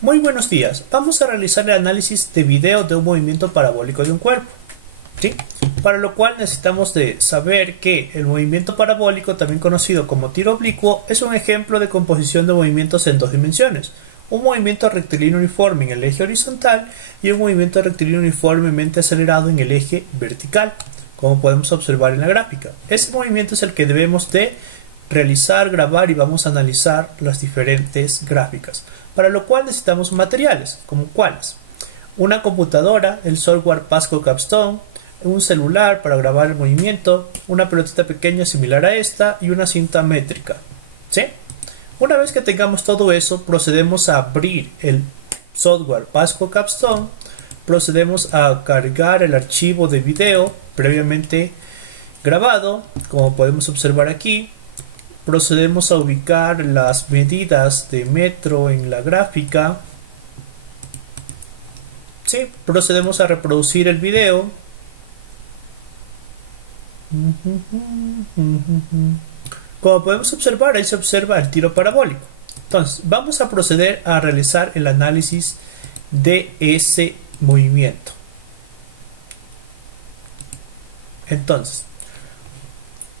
Muy buenos días. Vamos a realizar el análisis de video de un movimiento parabólico de un cuerpo. ¿Sí? Para lo cual necesitamos de saber que el movimiento parabólico, también conocido como tiro oblicuo, es un ejemplo de composición de movimientos en dos dimensiones. Un movimiento rectilíneo uniforme en el eje horizontal y un movimiento rectilíneo uniformemente acelerado en el eje vertical, como podemos observar en la gráfica. Ese movimiento es el que debemos de realizar, grabar y vamos a analizar las diferentes gráficas. Para lo cual necesitamos materiales, como cuáles: una computadora, el software Pasco Capstone, un celular para grabar el movimiento, una pelotita pequeña similar a esta y una cinta métrica. ¿Sí? Una vez que tengamos todo eso, procedemos a abrir el software Pasco Capstone, procedemos a cargar el archivo de video previamente grabado, como podemos observar aquí. Procedemos a ubicar las medidas de metro en la gráfica. ¿Sí? Procedemos a reproducir el video. Como podemos observar, ahí se observa el tiro parabólico. Entonces, vamos a proceder a realizar el análisis de ese movimiento. Entonces,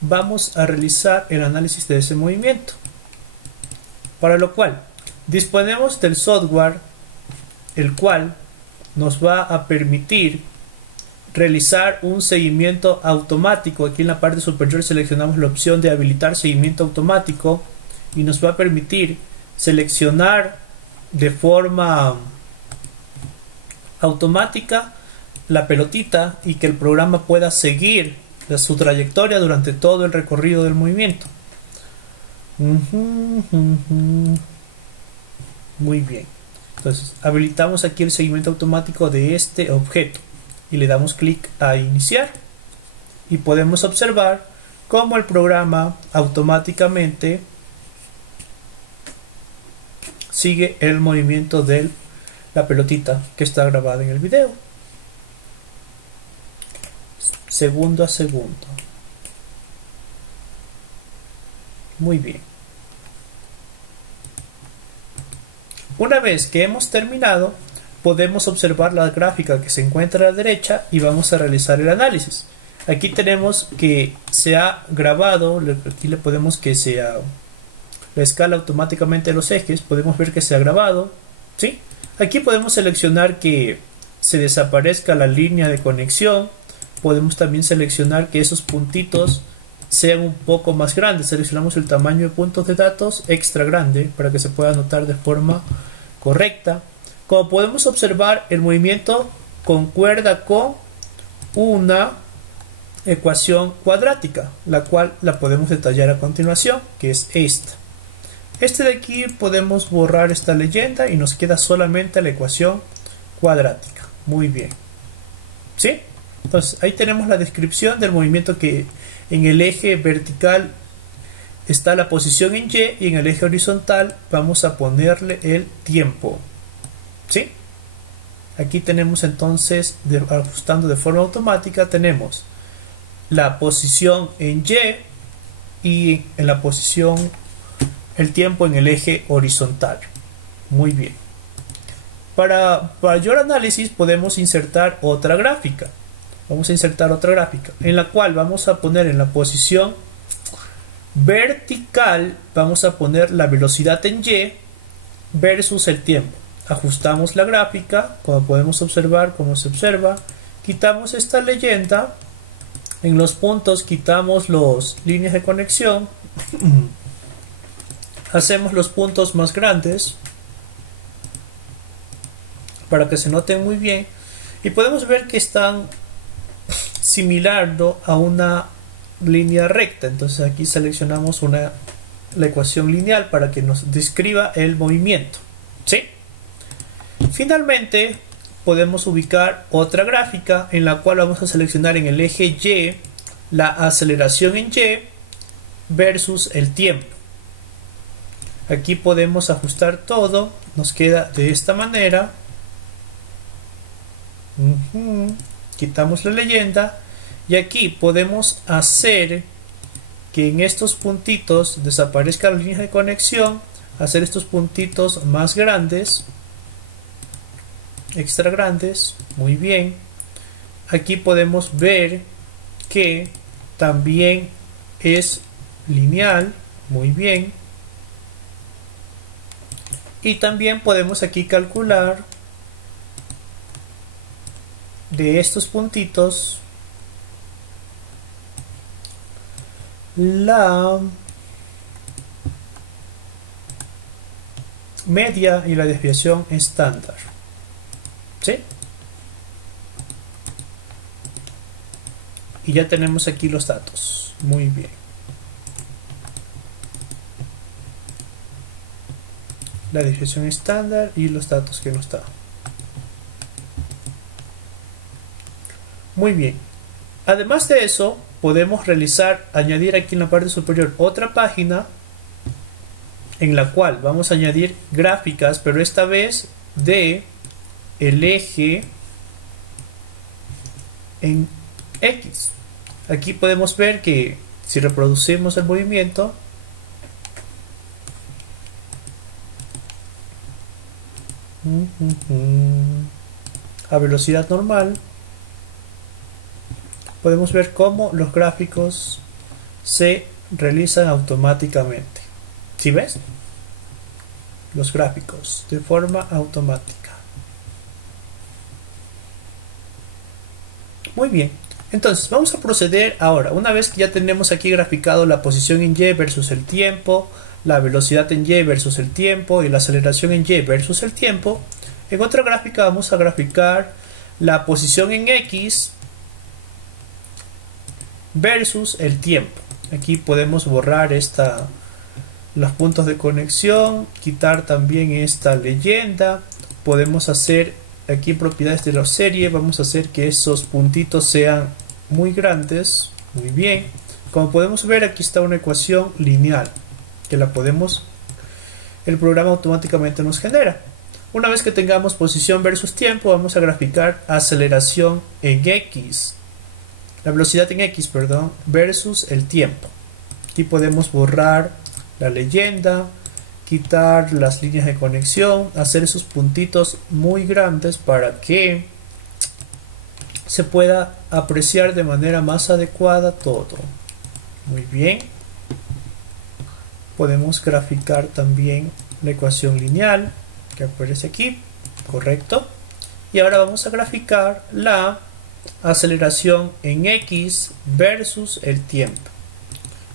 vamos a realizar el análisis de ese movimiento. Para lo cual, disponemos del software, el cual nos va a permitir realizar un seguimiento automático. Aquí en la parte superior seleccionamos la opción de habilitar seguimiento automático y nos va a permitir seleccionar de forma automática la pelotita y que el programa pueda seguir su trayectoria durante todo el recorrido del movimiento. Muy bien. Entonces habilitamos aquí el seguimiento automático de este objeto y le damos clic a iniciar y podemos observar cómo el programa automáticamente sigue el movimiento de la pelotita que está grabada en el video, segundo a segundo. Muy bien. Una vez que hemos terminado, podemos observar la gráfica que se encuentra a la derecha y vamos a realizar el análisis. Aquí tenemos que se ha grabado, aquí le podemos que sea la escala automáticamente de los ejes, podemos ver que se ha grabado, ¿sí? Aquí podemos seleccionar que se desaparezca la línea de conexión. Podemos también seleccionar que esos puntitos sean un poco más grandes. Seleccionamos el tamaño de puntos de datos extra grande para que se pueda anotar de forma correcta. Como podemos observar, el movimiento concuerda con una ecuación cuadrática, la cual la podemos detallar a continuación, que es esta. De aquí podemos borrar esta leyenda y nos queda solamente la ecuación cuadrática. Muy bien. ¿Sí? Entonces ahí tenemos la descripción del movimiento, que en el eje vertical está la posición en Y y en el eje horizontal vamos a ponerle el tiempo. ¿Sí? Aquí tenemos entonces, ajustando de forma automática, tenemos la posición en Y en la posición, el tiempo en el eje horizontal. Muy bien. Para mayor análisis podemos insertar otra gráfica. Vamos a insertar otra gráfica en la cual vamos a poner en la posición vertical, vamos a poner la velocidad en Y versus el tiempo. Ajustamos la gráfica, como podemos observar, como se observa, quitamos esta leyenda, en los puntos quitamos las líneas de conexión, hacemos los puntos más grandes para que se noten muy bien y podemos ver que están similar a una línea recta. Entonces aquí seleccionamos la ecuación lineal para que nos describa el movimiento. ¿Sí? Finalmente podemos ubicar otra gráfica en la cual vamos a seleccionar en el eje Y la aceleración en Y versus el tiempo. Aquí podemos ajustar todo, nos queda de esta manera. Quitamos la leyenda y aquí podemos hacer que en estos puntitos desaparezcan las líneas de conexión, hacer estos puntitos más grandes, extra grandes, muy bien. Aquí podemos ver que también es lineal, muy bien. Y también podemos aquí calcular de estos puntitos la media y la desviación estándar. ¿Sí? Y ya tenemos aquí los datos. Muy bien. La desviación estándar y los datos que nos da. Muy bien. Además de eso, podemos añadir aquí en la parte superior otra página en la cual vamos a añadir gráficas, pero esta vez de el eje en X. Aquí podemos ver que si reproducimos el movimiento, a velocidad normal, podemos ver cómo los gráficos se realizan automáticamente. ¿Sí ves? Los gráficos de forma automática. Muy bien. Entonces vamos a proceder ahora. Una vez que ya tenemos aquí graficado la posición en Y versus el tiempo, la velocidad en Y versus el tiempo y la aceleración en Y versus el tiempo, en otra gráfica vamos a graficar la posición en X versus el tiempo. Aquí podemos borrar los puntos de conexión, quitar también esta leyenda. Podemos hacer aquí propiedades de la serie, vamos a hacer que esos puntitos sean muy grandes. Muy bien. Como podemos ver, aquí está una ecuación lineal que el programa automáticamente nos genera. Una vez que tengamos posición versus tiempo, vamos a graficar aceleración en X, la velocidad en X, perdón, versus el tiempo. Aquí podemos borrar la leyenda, quitar las líneas de conexión, hacer esos puntitos muy grandes para que se pueda apreciar de manera más adecuada todo. Muy bien. Podemos graficar también la ecuación lineal que aparece aquí, correcto. Y ahora vamos a graficar la aceleración en X versus el tiempo.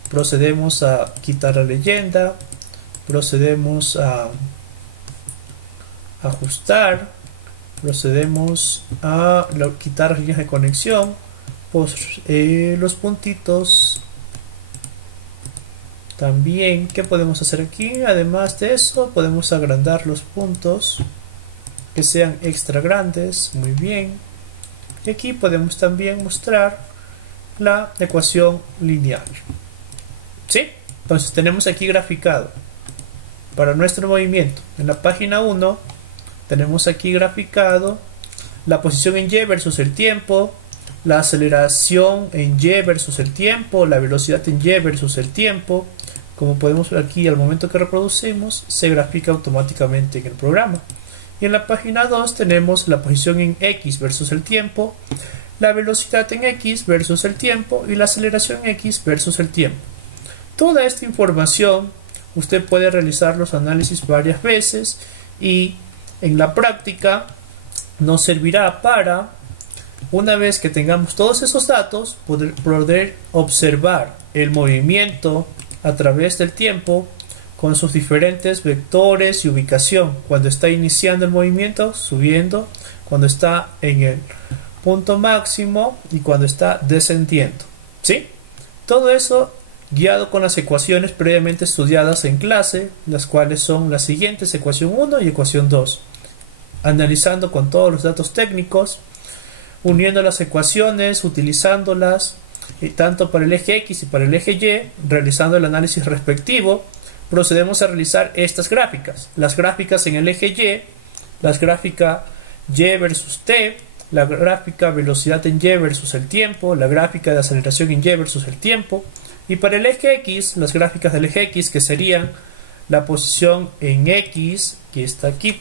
Procedemos a quitar la leyenda, procedemos a ajustar, procedemos a quitar las líneas de conexión, los puntitos. También, ¿qué podemos hacer aquí? Además de eso, podemos agrandar los puntos que sean extra grandes. Muy bien. Y aquí podemos también mostrar la ecuación lineal. ¿Sí? Entonces tenemos aquí graficado para nuestro movimiento. En la página 1 tenemos aquí graficado la posición en Y versus el tiempo, la aceleración en Y versus el tiempo, la velocidad en Y versus el tiempo. Como podemos ver aquí, al momento que reproducimos, se grafica automáticamente en el programa. Y en la página 2 tenemos la posición en X versus el tiempo, la velocidad en X versus el tiempo y la aceleración en X versus el tiempo. Toda esta información usted puede realizar los análisis varias veces y en la práctica nos servirá para, una vez que tengamos todos esos datos, poder observar el movimiento a través del tiempo con sus diferentes vectores y ubicación, cuando está iniciando el movimiento, subiendo, cuando está en el punto máximo y cuando está descendiendo. ¿Sí? Todo eso guiado con las ecuaciones previamente estudiadas en clase, las cuales son las siguientes: ecuación 1 y ecuación 2. Analizando con todos los datos técnicos, uniendo las ecuaciones, utilizándolas tanto para el eje X y para el eje Y, realizando el análisis respectivo, procedemos a realizar estas gráficas. Las gráficas en el eje Y, las gráficas Y versus T, la gráfica velocidad en Y versus el tiempo, la gráfica de aceleración en Y versus el tiempo, y para el eje X, las gráficas del eje X, que serían la posición en X, que está aquí,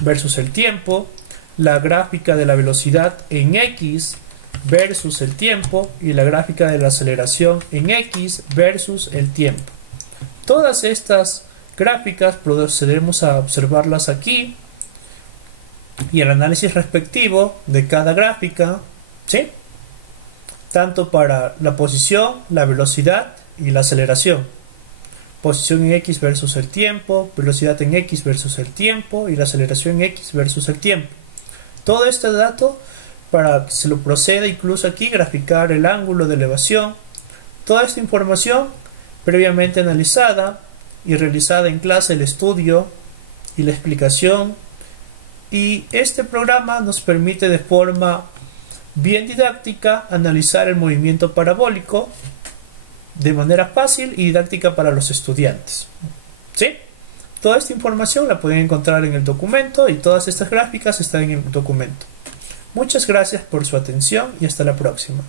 versus el tiempo, la gráfica de la velocidad en X versus el tiempo y la gráfica de la aceleración en X versus el tiempo. Todas estas gráficas procederemos a observarlas aquí y el análisis respectivo de cada gráfica, ¿sí? Tanto para la posición, la velocidad y la aceleración. Posición en X versus el tiempo, velocidad en X versus el tiempo y la aceleración en X versus el tiempo. Todo este dato para que se lo proceda incluso aquí graficar el ángulo de elevación. Toda esta información previamente analizada y realizada en clase, el estudio y la explicación, y este programa nos permite de forma bien didáctica analizar el movimiento parabólico de manera fácil y didáctica para los estudiantes. ¿Sí? Toda esta información la pueden encontrar en el documento y todas estas gráficas están en el documento. Muchas gracias por su atención y hasta la próxima.